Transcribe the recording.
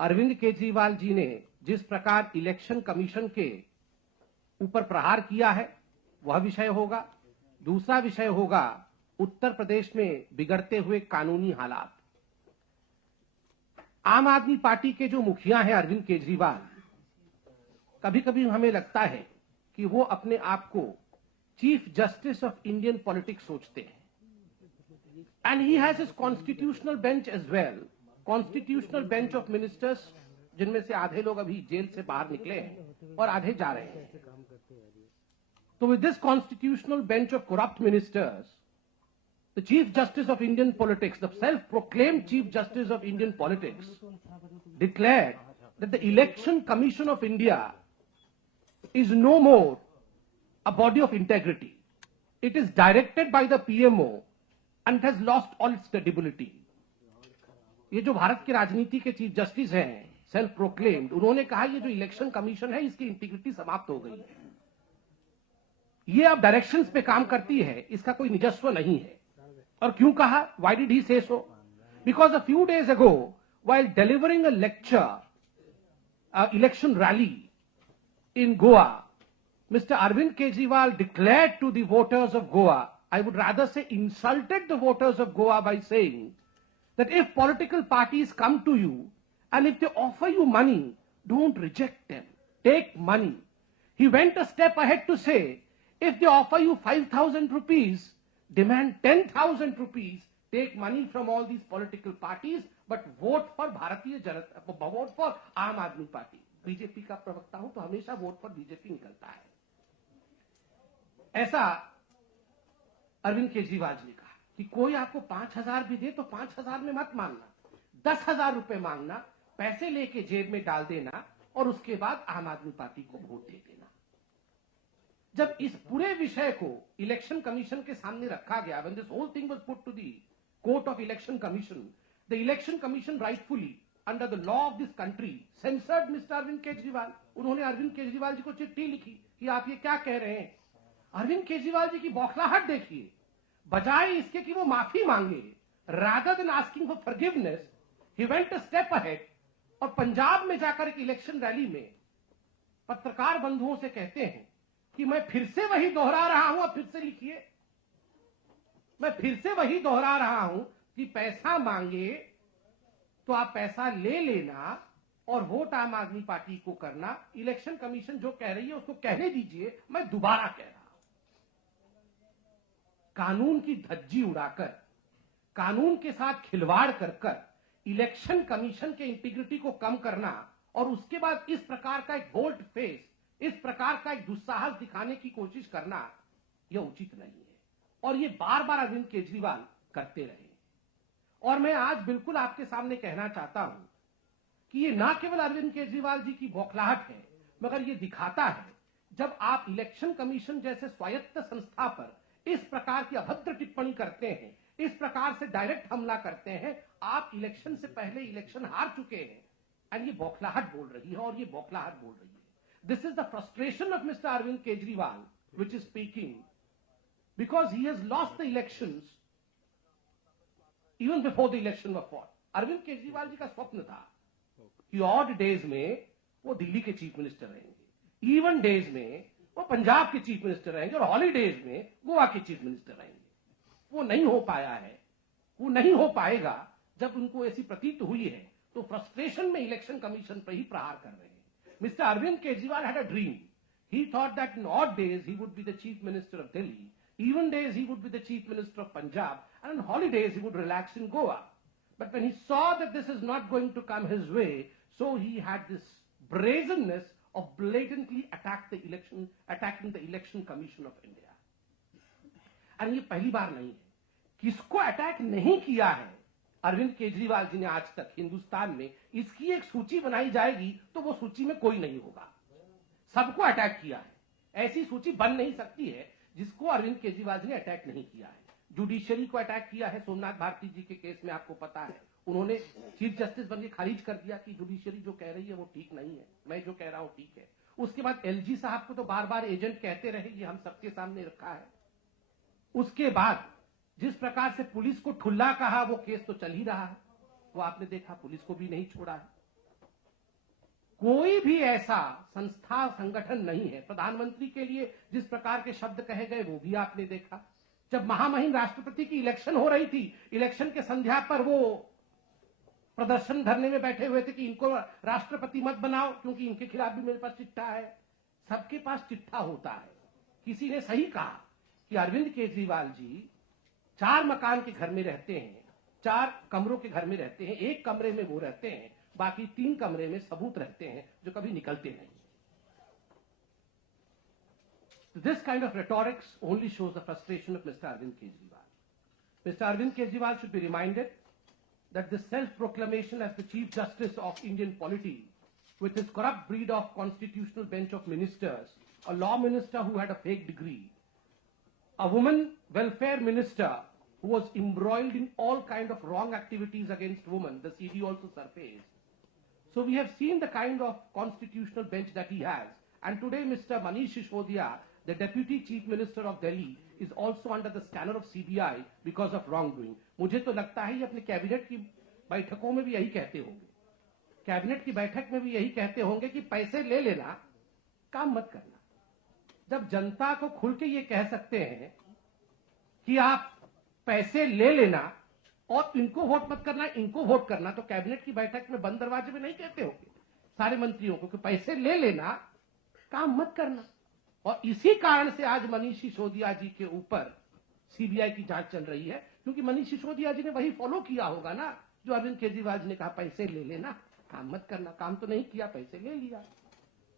अरविंद केजरीवाल जी ने जिस प्रकार इलेक्शन कमीशन के ऊपर प्रहार किया है वह विषय होगा। दूसरा विषय होगा उत्तर प्रदेश में बिगड़ते हुए कानूनी हालात। आम आदमी पार्टी के जो मुखिया हैं अरविंद केजरीवाल, कभी कभी हमें लगता है कि वो अपने आप को chief justice of Indian politics सोचते हैं। And he has his constitutional bench as well, constitutional bench of ministers, जिनमें से आधे लोग अभी जेल से बाहर निकले हैं और आधे जा रहे हैं। तो with this constitutional bench of corrupt ministers, the Chief Justice of Indian politics, the self-proclaimed Chief Justice of Indian politics, declared that the Election Commission of India is no more a body of integrity. It is directed by the PMO and it has lost all its credibility. ये जो भारत की राजनीति के chief justice हैं, self proclaimed, उन्होंने कहा ये जो इलेक्शन कमीशन है इसकी इंटीग्रिटी समाप्त हो गई है। ये अब डायरेक्शंस पे काम करती है, इसका कोई निजस्व नहीं है। और क्यों कहा? Why did he say so? Because a few days ago, while delivering a lecture, election rally in Goa, Mr. Arvind Kejriwal declared to the voters of Goa, I would rather say insulted the voters of Goa by saying that if political parties come to you and if they offer you money, don't reject them. Take money. He went a step ahead to say, if they offer you 5,000 rupees, demand 10,000 rupees, take money from all these political parties, but vote for Bharatiya Janata, vote for आम आदमी party. BJP का प्रवक्ता हूं तो हमेशा vote for BJP निकलता है। ऐसा अरविंद केजरीवाल जी ने कहा कि कोई आपको 5,000 भी दे तो 5,000 में मत मांगना, 10,000 रुपए मांगना, पैसे लेके जेब में डाल देना और उसके बाद आम आदमी पार्टी को वोट दे देना। जब इस पूरे विषय को इलेक्शन कमीशन के सामने रखा गया, when this whole thing was put to the court of election commission, the election commission rightfully under the law of this country censored Mr. Arvind Kejriwal। उन्होंने अरविंद केजरीवाल जी को चिट्ठी लिखी कि आप ये क्या कह रहे हैं। अरविंद केजरीवाल जी की बौखलाहट देखिए, बजाय इसके कि वो माफी मांगे, rather than asking for forgiveness, he went a step ahead और पंजाब में जाकर एक इलेक्शन रैली में पत्रकार बंधुओं से कहते हैं कि मैं फिर से वही दोहरा रहा हूं, अब फिर से लिखिए, मैं फिर से वही दोहरा रहा हूं कि पैसा मांगे तो आप पैसा ले लेना और वोट आम आदमी पार्टी को करना। इलेक्शन कमीशन जो कह रही है उसको कहने दीजिए, मैं दोबारा कह रहा हूं। कानून की धज्जी उड़ाकर, कानून के साथ खिलवाड़ कर कर इलेक्शन कमीशन के इंटीग्रिटी को कम करना और उसके बाद इस प्रकार का एक बोल्ड फेस, इस प्रकार का एक दुस्साहस दिखाने की कोशिश करना यह उचित नहीं है। और ये बार बार अरविंद केजरीवाल करते रहे। और मैं आज बिल्कुल आपके सामने कहना चाहता हूं कि ये ना केवल अरविंद केजरीवाल जी की बौखलाहट है, मगर ये दिखाता है जब आप इलेक्शन कमीशन जैसे स्वायत्त संस्था पर इस प्रकार की अभद्र टिप्पणी करते हैं, इस प्रकार से डायरेक्ट हमला करते हैं, आप इलेक्शन से पहले इलेक्शन हार चुके हैं और ये बौखलाहट बोल रही है और ये बौखलाहट बोल रही है। This is the frustration of Mr. Arvind Kejriwal which is speaking, because he has lost the elections even before the election was fought. Arvind Kejriwal ji का स्वप्न था कि ऑड डेज में वो दिल्ली के चीफ मिनिस्टर रहेंगे, इवन डेज में वो पंजाब के चीफ मिनिस्टर रहेंगे और हॉलीडेज में गोवा के चीफ मिनिस्टर रहेंगे। वो नहीं हो पाया है, वो नहीं हो पाएगा। जब उनको ऐसी प्रतीत हुई है तो फ्रस्ट्रेशन में इलेक्शन कमीशन पर ही प्रहार कर रहे हैं। Mr. Arvind Kejriwal had a dream. He thought that in odd days he would be the chief minister of Delhi, even days he would be the chief minister of Punjab, and on holidays he would relax in Goa. But when he saw that this is not going to come his way, so he had this brazenness of blatantly attacking the election commission of India. And ये पहली बार नहीं है। किसको attack नहीं किया है अरविंद केजरीवाल जी ने आज तक हिंदुस्तान में, इसकी एक सूची बनाई जाएगी तो वो सूची में कोई नहीं होगा। सबको अटैक किया है। ऐसी सूची बन नहीं सकती है जिसको अरविंद केजरीवाल जी ने अटैक नहीं किया है। जुडिशरी को अटैक किया है। सोमनाथ भारती जी के केस में आपको पता है, उन्होंने चीफ जस्टिस बनके खारिज कर दिया कि जुडिशरी जो कह रही है वो ठीक नहीं है, मैं जो कह रहा हूं ठीक है। उसके बाद एलजी साहब को तो बार बार एजेंट कहते रहे, ये हम सबके सामने रखा है। उसके बाद जिस प्रकार से पुलिस को ठुल्ला कहा, वो केस तो चल ही रहा है, वो आपने देखा, पुलिस को भी नहीं छोड़ा है। कोई भी ऐसा संस्था संगठन नहीं है। प्रधानमंत्री के लिए जिस प्रकार के शब्द कहे गए वो भी आपने देखा। जब महामहिम राष्ट्रपति की इलेक्शन हो रही थी, इलेक्शन के संध्या पर वो प्रदर्शन धरने में बैठे हुए थे कि इनको राष्ट्रपति मत बनाओ क्योंकि इनके खिलाफ भी मेरे पास चिट्ठा है। सबके पास चिट्ठा होता है। किसी ने सही कहा कि अरविंद केजरीवाल जी 4 मकान के घर में रहते हैं, 4 कमरों के घर में रहते हैं, एक कमरे में वो रहते हैं, बाकी 3 कमरे में सबूत रहते हैं जो कभी निकलते नहीं। This kind of rhetorics only shows the frustration of Mr. Arvind Kejriwal. Mr. Arvind Kejriwal should be reminded that this self-proclamation as the Chief Justice of Indian polity, with his corrupt breed of constitutional bench of ministers, a law minister who had a fake degree, a woman welfare minister who was embroiled in all kind of wrong activities against women, the CD also surfaced. So we have seen the kind of constitutional bench that he has. And today Mr. Manish Sisodiya, the Deputy Chief Minister of Delhi, is also under the scanner of CBI because of wrongdoing. मुझे तो लगता है ये अपने cabinet की बैठकों में भी यही कहते होंगे। कैबिनेट की बैठक में भी यही कहते होंगे कि पैसे ले लेना, काम मत करना। जब जनता को खुल के ये कह सकते हैं कि आप पैसे ले लेना और इनको वोट मत करना, इनको वोट करना, तो कैबिनेट की बैठक में बंद दरवाजे में नहीं कहते होंगे सारे मंत्रियों को कि पैसे ले लेना, काम मत करना। और इसी कारण से आज मनीष सिसोदिया जी के ऊपर सीबीआई की जांच चल रही है, क्योंकि मनीष सिसोदिया जी ने वही फॉलो किया होगा ना जो अरविंद केजरीवाल जी ने कहा, पैसे ले लेना, काम मत करना। काम तो नहीं किया, पैसे ले लिया।